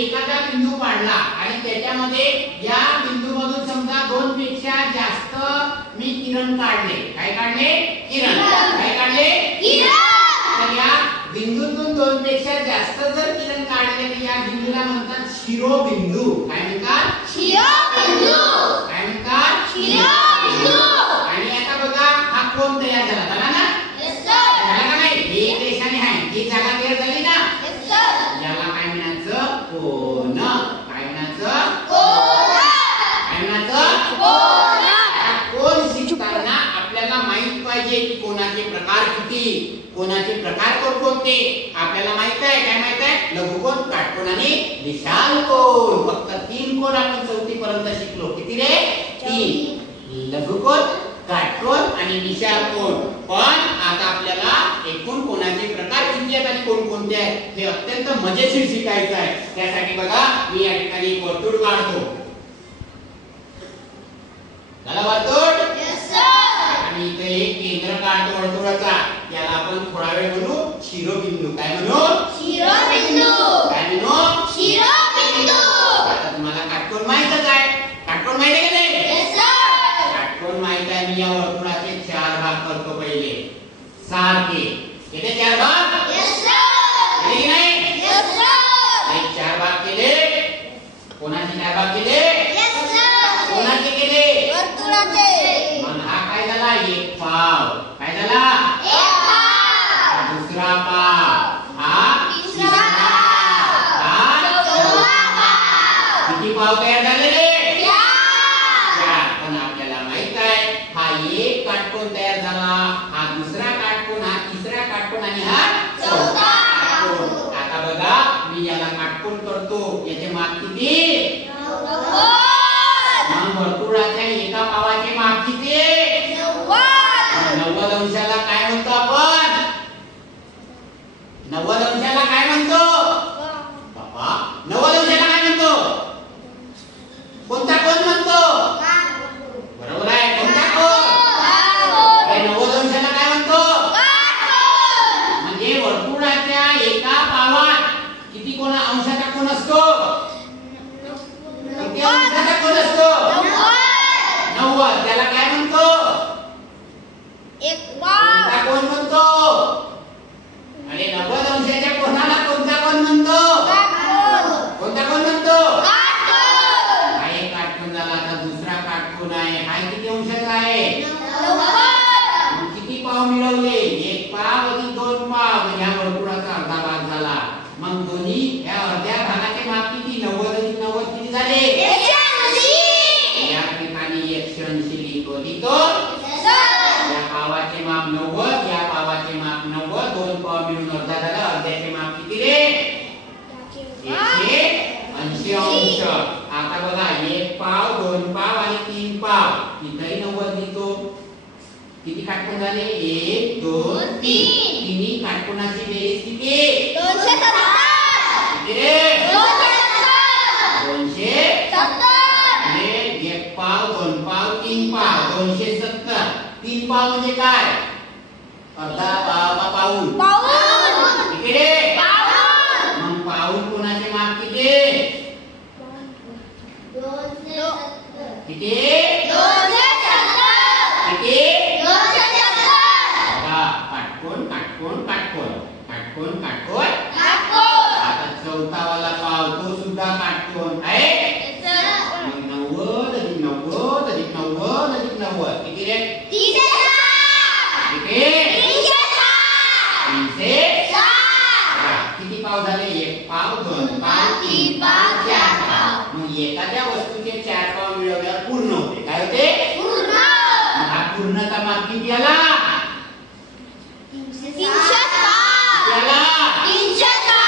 एखादा बिंदू काढला आणि त्याच्यामध्ये या बिंदूमधून समजा 2 पेक्षा जास्त मी किरण काढले, काय काढले? किरण. काय काढले? किरण. तर या बिंदूतून 2 पेक्षा जास्त जर किरण काढले तर या बिंदूला म्हणतात शिरोबिंदू. काय म्हणतात? शिरोबिंदू. काय म्हणतात? शिरोबिंदू. आणि आता बघा हा कोन तयार झाला ना? Yes sir. झाला का नाही? हे रेषाने आहे, ही जागा तयार झाली ना? Yes sir. याला काय म्हणायचं? कोन. काय म्हणायचं? कोन. काय म्हणायचं? कोन. कोन शिकताना आपल्याला माहित पाहिजे की कोनाचे प्रकार किती, कोनाचे प्रकार कोणते आपल्याला माहित आहे. काय माहित आहे? लघुकोन, काटकोन आणि विशाल कोन. फक्त 3 कोन आपण 4थी पर्यंत शिकलो. किती रे? 3. लघुकोन, काटकोन आणि विशाल कोन. पण आता आपल्याला एकूण कोनाचे प्रकार किती आहेत आणि कोणकोणते आहेत हे अत्यंत मजेशीर शिकायचं आहे. त्यासाठी बघा मी या ठिकाणी वर्तुळ काढतो. झाला वर्तुळ? Yes sir. आणि इथे एक केंद्र काढतो वर्तुळाचा. याला आपण थोडा वेळ म्हणू शिरोबिंदू. काय म्हणू? शिरोबिंदू. काय म्हणू? शिरोबिंदू. आता तुम्हाला काटकोन माहितच आहे. काटकोन माहित आहे का नाही? Yes sir. काटकोन माहित आहे. मी या वर्तुळाचे 4 भाग करतो पहिले सारखे. किती 4 भाग? Yes sir. केले की नाही? Yes sir. एक 4 भाग केले. कोणाचे 4 भाग केले? Yes sir. कोणाचे केले? वर्तुळाचे. मग हा काय झाला? एक पाव. काय झाला? एक पाव. दुसरा पाव. हा तिसरा पाव. हा चौथा पाव. किती पाव तयार झाले रे? 4. पण आपल्याला माहित आहे हा एक काटकोन तयार झाला, हा दुसरा काटकोन, हा तिसरा काटकोन आणि हा चौथा काटकोन. आता बघा मी याला काटकोन करतो. याचे माप किती? 90. मग वर्तुळाच्या एका पावाचे माप किती? 90. 90 अंशाला काय म्हणतो आपण? 90 अंशाला काय म्हणतो? बाबा 90 अंशाला काय म्हणतो? कोणता कोन म्हणतो? बरोबर आहे. कोणता कोन? 90 अंशाला काय म्हणतो? म्हणजे वर्तुळाच्या एका पावात किती कोण अंशाचा कोन असतो? किती अंशाचा कोन असतो? 90. त्याला काय म्हणतो? एक पाव. कोणता कोन म्हणतो? अरे 90 अंशाच्या कोनाला कोणता कोन म्हणतो? काटकोन. कोणता कोन म्हणतो? काटकोन. हा एक काटकोन झाला. आता दुसरा काटकोन आहे. हा किती अंशाचा आहे? 90. मग किती पाव मिळवले? एक पाव आणि 2 पाव. या वर्तुळाचा अर्धा भाग झाला. मग दोन्ही या अर्ध्या भागाचे माप किती? 90 आणि 90 किती झाले? 180. या ठिकाणी 180 लिहितो. लिहितो? या पावाचे माप 90, या पावाचे माप 90. 2 पाव मिळून अर्धा झाला. अर्ध्याचे माप किती रे? 180 अंश. आता बघा 1 पाव, 2 पाव आणि 3 पाव. इथेही 90 लिहितो. किती काटकोन झाले? 1 2 3. तिन्ही काटकोनाची बेरीज किती? 270. किती रे? 270. 270. म्हणजे 1 पाव, 2 पाव, 3 पाव. 270. 3 पाव म्हणजे काय? अर्धा पाव का पाऊण? पाऊण. किती रे? पाऊण. मग पाऊण कोणाचे माप किती? 270. किती? 270. किती? 270. बघा काटकोन काटकोन काटकोन काटकोन काटकोन काटकोन. आता चौथा वाला पाव तो सुद्धा काटकोन आहे. मग 90 अधिक 90 अधिक 90 अधिक 90 किती रे? 360. किती? 360. किती पाव झाले? 1 पाव, 2 पाव, 3 पाव, 4 पाव. मग एखाद्या वस्तूचे 4 पाव मिळवल्यावर पूर्ण होते. काय होते? पूर्ण. हा पूर्णता माप किती आला? 360. आला 360.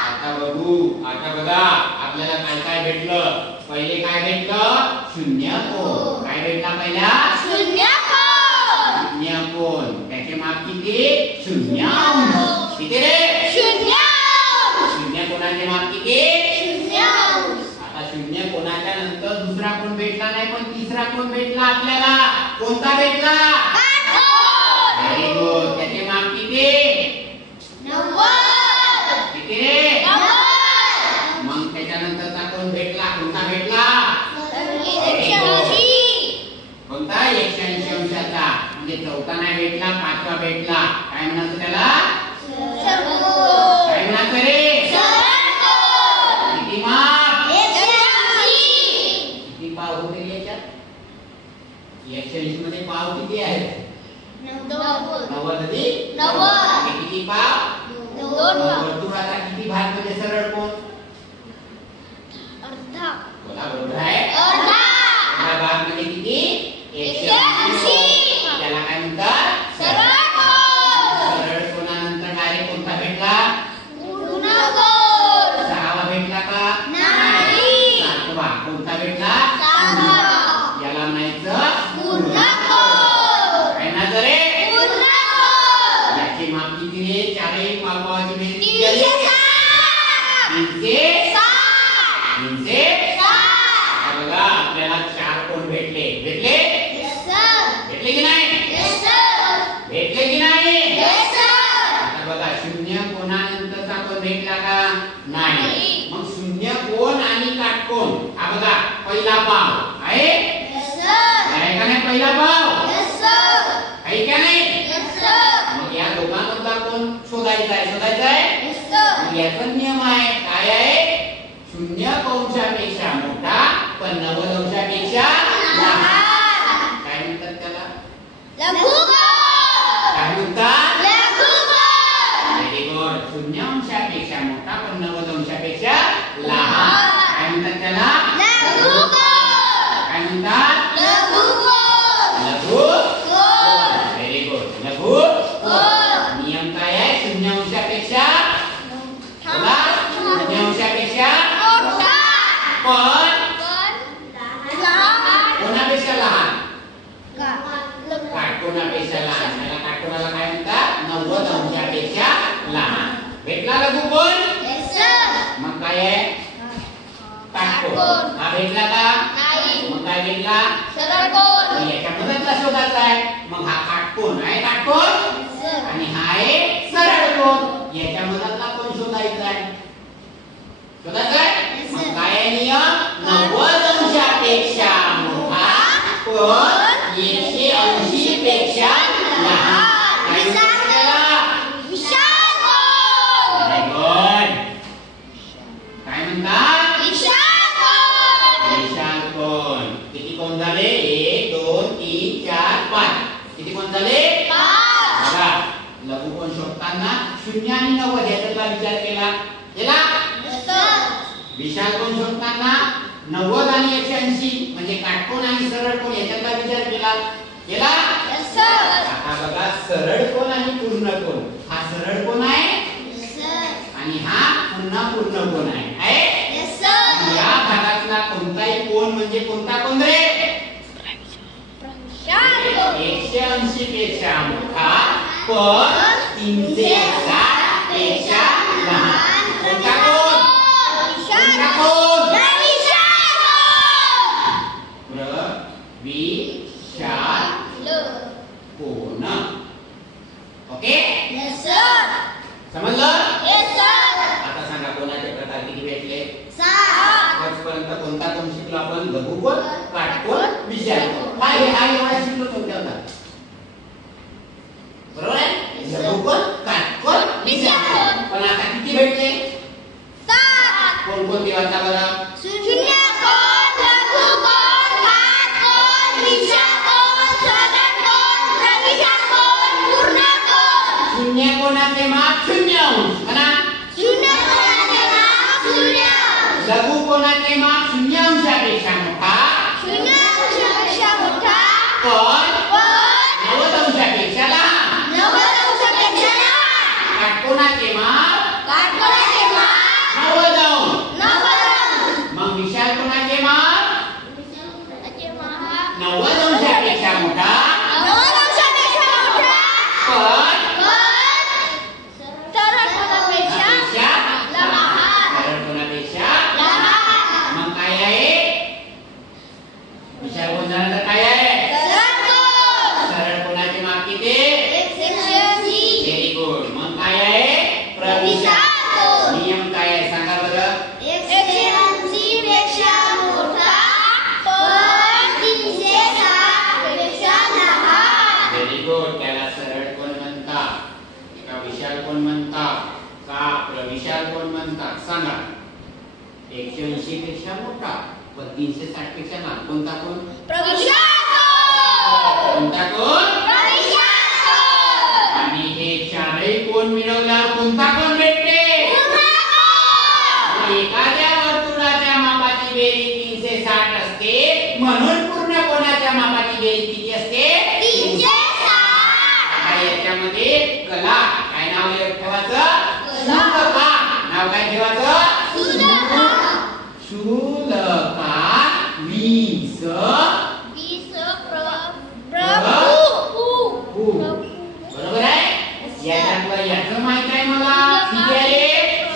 आता बघू. आता बघा आपल्याला काय काय भेटलं. पहिले काय भेटलं? शून्य कोन. काय भेटला पहिला? शून्य कोन. शून्य कोन. त्याचे माप किती? 0 अंश. किती रे? 0 अंश. शून्य कोनाचे माप किती? 0 अंश. आता शून्य कोनाच्या नंतर दुसरा कोन भेटला नाही, पण तिसरा कोन भेटला आपल्याला. कोणता भेटला? काटकोन. Very good. त्याचे माप किती? 90. किती रे? 90. मग तीनशे साठ. बघा आपल्याला 4 कोण भेटले. भेटले भेटले की नाही. भेटले की नाही. आता बघा शून्य कोणानंतरचा कोण भेटला का नाही. मग शून्य कोण आणि काटकोण हा बघा पहिला पाव आहे. आहे का नाही पहिला पाव. आहे का नाही. मग या दोघांमधला कोण शोधायचा आहे. शोधायचा आहे. मग याचा नियम आहे काय आहे. शून्य कंशापेक्षा मोठा पण 90 अंशापेक्षा लहान. काय म्हणतात त्याला. काय म्हणतात. Very good. शून्य अंशापेक्षा मोठा पण 90 अंशापेक्षा लहान. काय म्हणतात त्याला. काय म्हणतात. लघु. Very good. लघु. नियम काय आहे. शून्य अंशापेक्षा बोला. शून्य अंशापेक्षा पण कोणापेक्षा लहान. काटकोनापेक्षा लहान. याला काटकोनाला काय म्हणतात 90 अंशापेक्षा लहान. भेटला लघुकोण. मग काय आहे काटकोन. हा भेटला का. मग काय भेटला याच्या मधला शोधायचा आहे. मग हा काटकोन आहे. काटकोन आणि हा आहे सरळ कोन. याच्या मधला कोण शोधायचा आहे. शोधायचा आहे. मग काय आहे नियम 90 अंशापेक्षा मोठा पण 180 पेक्षा लहान. काय म्हणतात. विशाल कोण. किती कोण झाले. 1 2 3 4 5. किती कोण झाले. बघा लघुकोण शोधताना 0 आणि 90 याचा विचार केला. विशाल कोण शोधताना 90 आणि 180 म्हणजे काटकोन आणि सरळ कोण याचा विचार केला. आता बघा सरळ कोण आणि पूर्ण कोण. हा सरळ कोण आहे आणि हा पुन्हा पूर्ण कोण आहे. या भागातला कोणताही कोण म्हणजे कोणता कोण रे. 180 पेक्षा मोठा पण 360 पेक्षा लहान. कोणता कोण. कोणता कोण. विशाल कोण. ओके समजलं. आता सांगा कोणाचे प्रकार किती भेटले. 7 पर्यंत कोणता कोण शिकलो आपण. लघुकोण काटकोण विशाल कोण. हा एवढा शिकलो थोडक्यात. बरोबर आहे. लघुकोण काटकोण विशाल कोण. पण आता किती भेटले. 7. कोण कोणती वाचा बरं. शून्य कोणाचे माप 0 अंश म्हणा. लघु कोणाचे माप 0 अंशापेक्षा मोठा पण 90 अंशापेक्षा लहान. काटकोनाचे माप 90 अंश. मग विशाल कोणाचे माप 90 अंशापेक्षा मोठा पण सांगा. 180 पेक्षा मोठा पण 360 पेक्षा लहान. कोणता कोण. कोणता कोण. आणि हे चारही कोण मिळवल्यावर कोणता कोण भेटते. एखाद्या वर्तुळाच्या मापाची बेरीज 360 असते म्हणून पूर्ण कोणाच्या मापाची बेरीज किती असते. 360. याच्यामध्ये कला काय नाव ठेवायचं. नाव काय ठेवायचं. शूलका 20 बरोबर आहे. याच्यातलं याचं माहित आहे मला.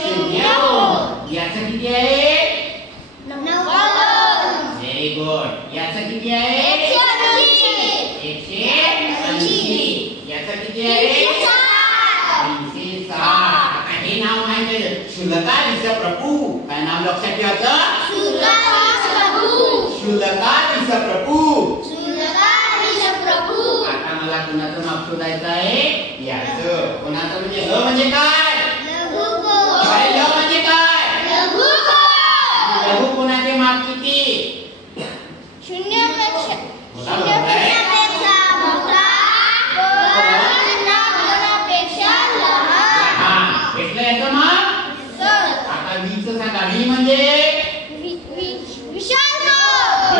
0 याचं किती आहे 180. याचं किती आहे 360. आता हे नाव माहिती आहे शुल्काधीश प्रभू. काय नाव लक्षात ठेवायचं शुल्काधीश प्रभू. आता मला कुणाचं माप शोधायचं आहे याचं. कोणाचं म्हणजे ल म्हणजे काय ल म्हणजे काय लघु कोणाचे माप किती 0 पेक्षा व्ही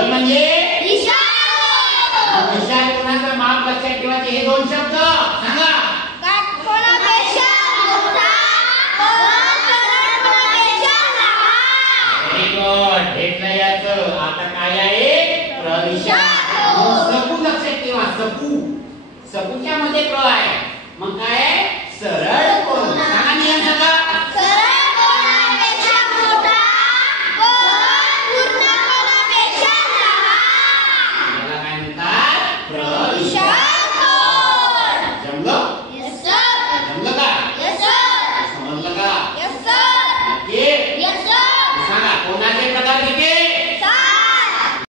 म्हणजे विशाल कोणाचं माप लक्षात ठेवायचे हे दोन शब्द सांगा. भेटलं याचं. आता काय आहे प्रविशाल. सपू लक्षात ठेवा. सपूच्या मध्ये प्र आहे